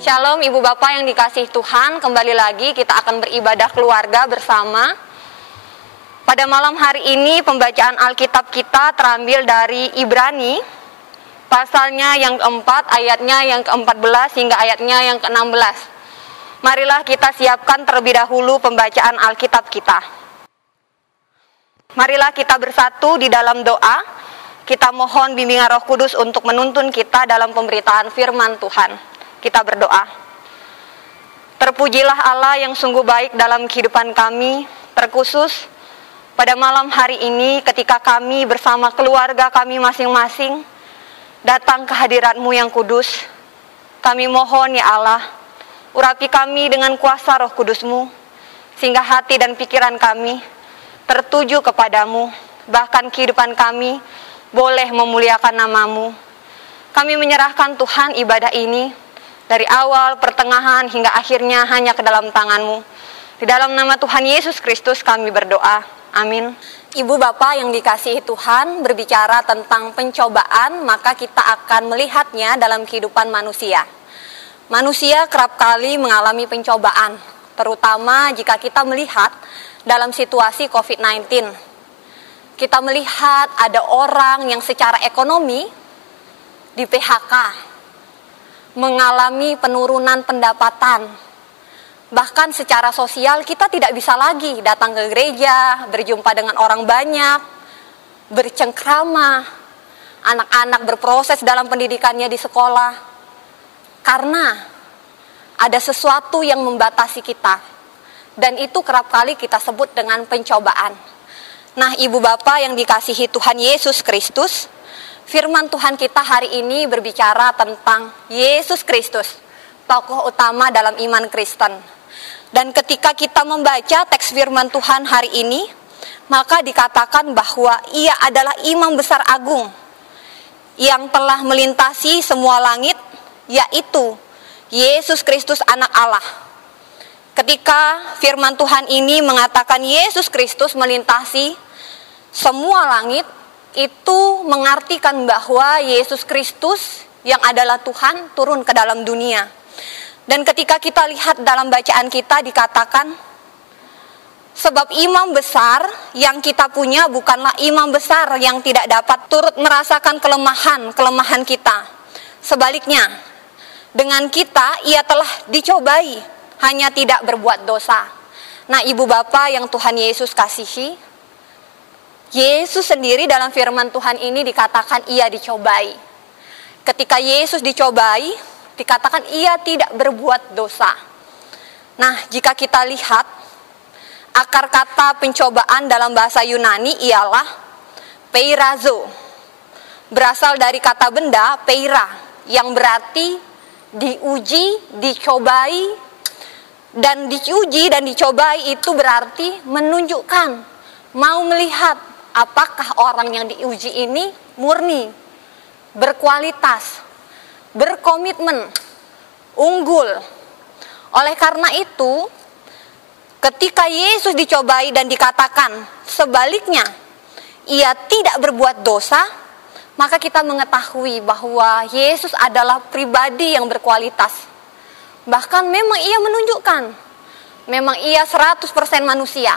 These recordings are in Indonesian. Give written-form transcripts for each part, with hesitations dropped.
Shalom Ibu Bapak yang dikasihi Tuhan, kembali lagi kita akan beribadah keluarga bersama. Pada malam hari ini pembacaan Alkitab kita terambil dari Ibrani, pasalnya yang keempat, ayatnya yang ke-14 hingga ayatnya yang ke-16. Marilah kita siapkan terlebih dahulu pembacaan Alkitab kita. Marilah kita bersatu di dalam doa, kita mohon bimbingan Roh Kudus untuk menuntun kita dalam pemberitaan firman Tuhan. Kita berdoa. Terpujilah Allah yang sungguh baik dalam kehidupan kami, terkhusus pada malam hari ini ketika kami bersama keluarga kami masing-masing datang ke hadirat-Mu yang kudus. Kami mohon ya Allah, urapi kami dengan kuasa Roh Kudus-Mu, sehingga hati dan pikiran kami tertuju kepadamu, bahkan kehidupan kami boleh memuliakan nama-Mu. Kami menyerahkan Tuhan ibadah ini dari awal, pertengahan, hingga akhirnya hanya ke dalam tangan-Mu. Di dalam nama Tuhan Yesus Kristus kami berdoa. Amin. Ibu Bapak yang dikasihi Tuhan, berbicara tentang pencobaan, maka kita akan melihatnya dalam kehidupan manusia. Manusia kerap kali mengalami pencobaan, terutama jika kita melihat dalam situasi COVID-19. Kita melihat ada orang yang secara ekonomi di PHK, mengalami penurunan pendapatan. Bahkan secara sosial kita tidak bisa lagi datang ke gereja, berjumpa dengan orang banyak, bercengkrama, anak-anak berproses dalam pendidikannya di sekolah, karena ada sesuatu yang membatasi kita, dan itu kerap kali kita sebut dengan pencobaan. Nah, Ibu Bapak yang dikasihi Tuhan Yesus Kristus, firman Tuhan kita hari ini berbicara tentang Yesus Kristus, tokoh utama dalam iman Kristen. Dan ketika kita membaca teks firman Tuhan hari ini, maka dikatakan bahwa Ia adalah imam besar agung yang telah melintasi semua langit, yaitu Yesus Kristus anak Allah. Ketika firman Tuhan ini mengatakan Yesus Kristus melintasi semua langit, itu mengartikan bahwa Yesus Kristus yang adalah Tuhan turun ke dalam dunia. Dan ketika kita lihat dalam bacaan kita dikatakan, sebab imam besar yang kita punya bukanlah imam besar yang tidak dapat turut merasakan kelemahan kita. Sebaliknya, dengan kita ia telah dicobai, hanya tidak berbuat dosa. Nah, Ibu Bapak yang Tuhan Yesus kasihi, Yesus sendiri dalam firman Tuhan ini dikatakan ia dicobai. Ketika Yesus dicobai, dikatakan ia tidak berbuat dosa. Nah, jika kita lihat, akar kata pencobaan dalam bahasa Yunani ialah peirazo. Berasal dari kata benda peira, yang berarti diuji, dicobai. Dan diuji dan dicobai itu berarti menunjukkan, mau melihat apakah orang yang diuji ini murni, berkualitas, berkomitmen, unggul. Oleh karena itu, ketika Yesus dicobai dan dikatakan sebaliknya, ia tidak berbuat dosa, maka kita mengetahui bahwa Yesus adalah pribadi yang berkualitas. Bahkan memang ia menunjukkan, memang ia 100% manusia,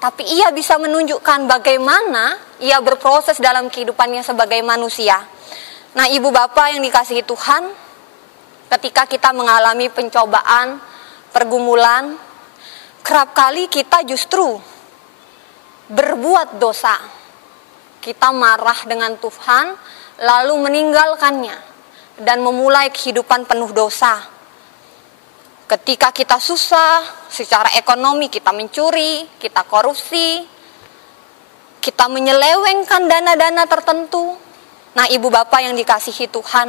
tapi ia bisa menunjukkan bagaimana ia berproses dalam kehidupannya sebagai manusia. Nah, Ibu Bapak yang dikasihi Tuhan, ketika kita mengalami pencobaan, pergumulan, kerap kali kita justru berbuat dosa. Kita marah dengan Tuhan, lalu meninggalkannya, dan memulai kehidupan penuh dosa. Ketika kita susah, secara ekonomi kita mencuri, kita korupsi, kita menyelewengkan dana-dana tertentu. Nah, Ibu Bapak yang dikasihi Tuhan,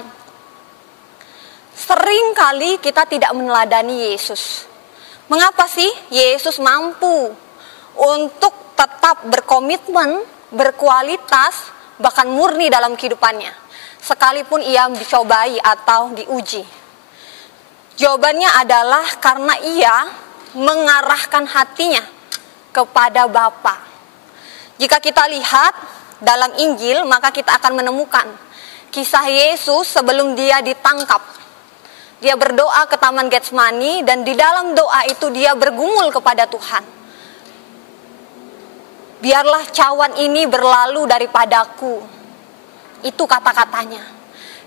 seringkali kita tidak meneladani Yesus. Mengapa sih Yesus mampu untuk tetap berkomitmen, berkualitas, bahkan murni dalam kehidupannya, sekalipun ia dicobai atau diuji? Jawabannya adalah karena ia mengarahkan hatinya kepada Bapa. Jika kita lihat dalam Injil, maka kita akan menemukan kisah Yesus sebelum dia ditangkap. Dia berdoa ke Taman Getsemani dan di dalam doa itu dia bergumul kepada Tuhan. Biarlah cawan ini berlalu daripadaku. Itu kata-katanya.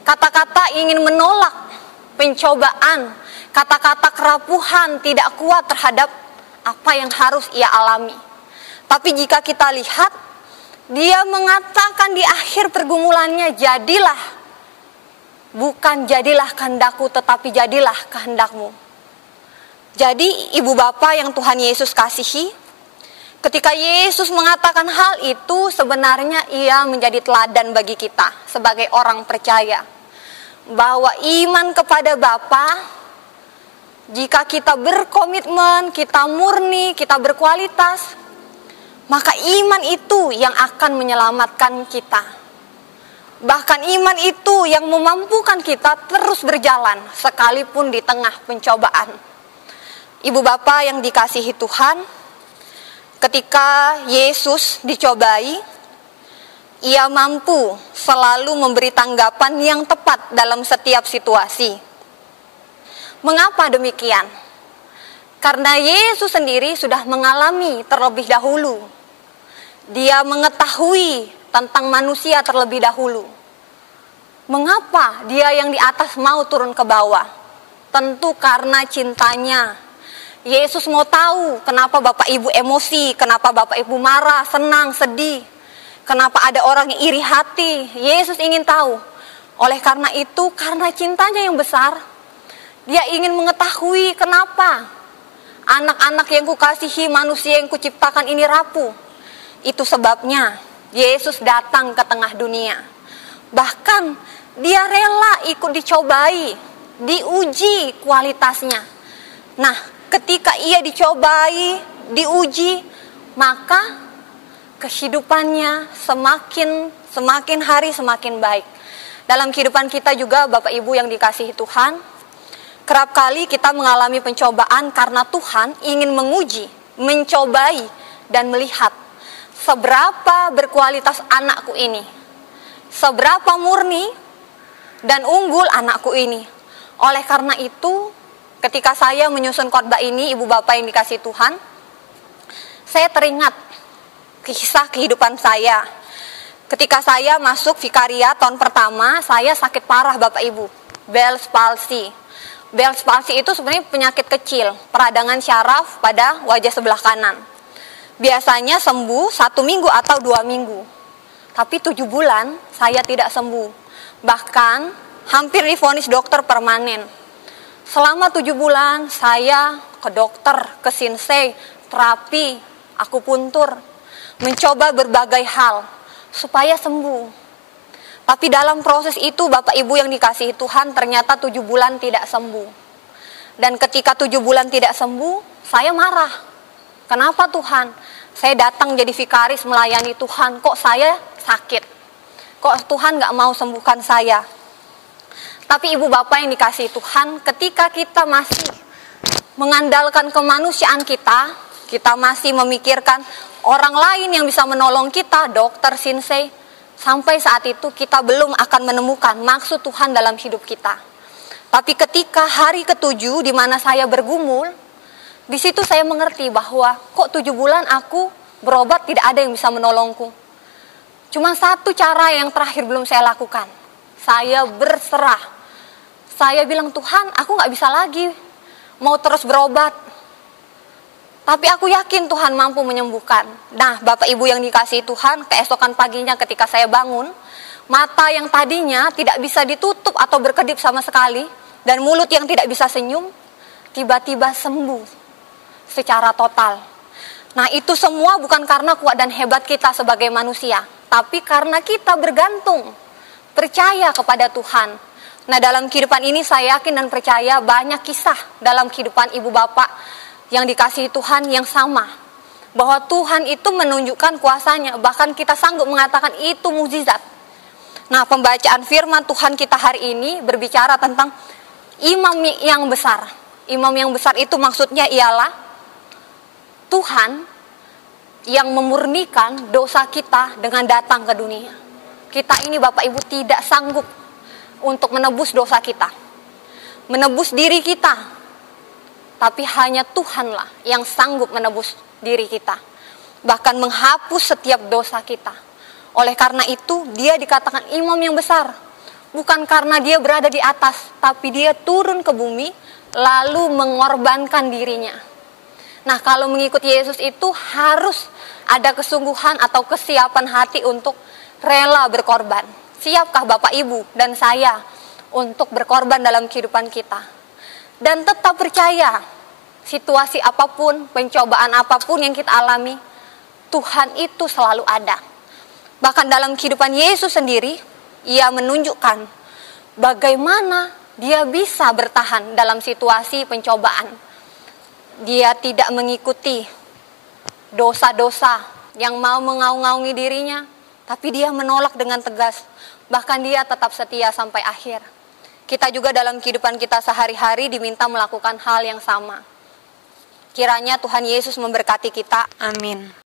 Kata-kata ingin menolak pencobaan, kata-kata kerapuhan, tidak kuat terhadap apa yang harus ia alami. Tapi jika kita lihat, dia mengatakan di akhir pergumulannya, jadilah. Bukan jadilah kehendakku, tetapi jadilah kehendakmu. Jadi ibu bapa yang Tuhan Yesus kasihi, ketika Yesus mengatakan hal itu, sebenarnya ia menjadi teladan bagi kita sebagai orang percaya. Bahwa iman kepada Bapa, jika kita berkomitmen, kita murni, kita berkualitas, maka iman itu yang akan menyelamatkan kita. Bahkan iman itu yang memampukan kita terus berjalan sekalipun di tengah pencobaan. Ibu bapa yang dikasihi Tuhan, ketika Yesus dicobai, ia mampu selalu memberi tanggapan yang tepat dalam setiap situasi. Mengapa demikian? Karena Yesus sendiri sudah mengalami terlebih dahulu. Dia mengetahui tentang manusia terlebih dahulu. Mengapa dia yang di atas mau turun ke bawah? Tentu karena cintanya. Yesus mau tahu kenapa Bapak Ibu emosi, kenapa Bapak Ibu marah, senang, sedih, kenapa ada orang yang iri hati. Yesus ingin tahu. Oleh karena itu, karena cintanya yang besar, dia ingin mengetahui kenapa anak-anak yang kukasihi, manusia yang kuciptakan ini rapuh. Itu sebabnya Yesus datang ke tengah dunia. Bahkan dia rela ikut dicobai, diuji kualitasnya. Nah, ketika ia dicobai, diuji, maka kehidupannya semakin hari semakin baik. Dalam kehidupan kita juga Bapak Ibu yang dikasihi Tuhan, kerap kali kita mengalami pencobaan karena Tuhan ingin menguji, mencobai, dan melihat seberapa berkualitas anakku ini, seberapa murni dan unggul anakku ini. Oleh karena itu, ketika saya menyusun khotbah ini, ibu bapak yang dikasihi Tuhan, saya teringat kisah kehidupan saya. Ketika saya masuk vikariat tahun pertama, saya sakit parah Bapak Ibu, Bell's palsy. Bell's palsy itu sebenarnya penyakit kecil, peradangan syaraf pada wajah sebelah kanan. Biasanya sembuh 1 minggu atau 2 minggu. Tapi 7 bulan saya tidak sembuh. Bahkan hampir divonis dokter permanen. Selama 7 bulan saya ke dokter, ke sinsei, terapi, akupuntur, mencoba berbagai hal supaya sembuh. Tapi dalam proses itu Bapak Ibu yang dikasihi Tuhan, ternyata 7 bulan tidak sembuh. Dan ketika 7 bulan tidak sembuh, saya marah. Kenapa Tuhan? Saya datang jadi vikaris melayani Tuhan, kok saya sakit? Kok Tuhan gak mau sembuhkan saya? Tapi ibu bapak yang dikasihi Tuhan, ketika kita masih mengandalkan kemanusiaan kita, kita masih memikirkan orang lain yang bisa menolong kita, dokter, sinsei, sampai saat itu kita belum akan menemukan maksud Tuhan dalam hidup kita. Tapi ketika hari ke-7 di mana saya bergumul, di situ saya mengerti bahwa kok 7 bulan aku berobat tidak ada yang bisa menolongku. Cuma satu cara yang terakhir belum saya lakukan. Saya berserah. Saya bilang, Tuhan, aku gak bisa lagi mau terus berobat. Tapi aku yakin Tuhan mampu menyembuhkan. Nah, Bapak Ibu yang dikasihi Tuhan, keesokan paginya ketika saya bangun, mata yang tadinya tidak bisa ditutup atau berkedip sama sekali, dan mulut yang tidak bisa senyum, tiba-tiba sembuh secara total. Nah, itu semua bukan karena kuat dan hebat kita sebagai manusia, tapi karena kita bergantung, percaya kepada Tuhan. Nah, dalam kehidupan ini saya yakin dan percaya banyak kisah dalam kehidupan ibu bapak yang dikasihi Tuhan yang sama. Bahwa Tuhan itu menunjukkan kuasanya, bahkan kita sanggup mengatakan itu mukjizat. Nah, pembacaan firman Tuhan kita hari ini berbicara tentang imam yang besar. Imam yang besar itu maksudnya ialah Tuhan yang memurnikan dosa kita dengan datang ke dunia. Kita ini Bapak Ibu tidak sanggup untuk menebus dosa kita. menebus diri kita, tapi hanya Tuhanlah yang sanggup menebus diri kita, bahkan menghapus setiap dosa kita. Oleh karena itu, dia dikatakan imam yang besar, bukan karena dia berada di atas, tapi dia turun ke bumi, lalu mengorbankan dirinya. Nah, kalau mengikuti Yesus itu harus ada kesungguhan atau kesiapan hati untuk rela berkorban. Siapkah Bapak, Ibu, dan saya untuk berkorban dalam kehidupan kita? Dan tetap percaya, situasi apapun, pencobaan apapun yang kita alami, Tuhan itu selalu ada. Bahkan dalam kehidupan Yesus sendiri, Ia menunjukkan bagaimana Dia bisa bertahan dalam situasi pencobaan. Dia tidak mengikuti dosa-dosa yang mau mengaung-ngaungi dirinya, tapi dia menolak dengan tegas. Bahkan dia tetap setia sampai akhir. Kita juga dalam kehidupan kita sehari-hari diminta melakukan hal yang sama. Kiranya Tuhan Yesus memberkati kita. Amin.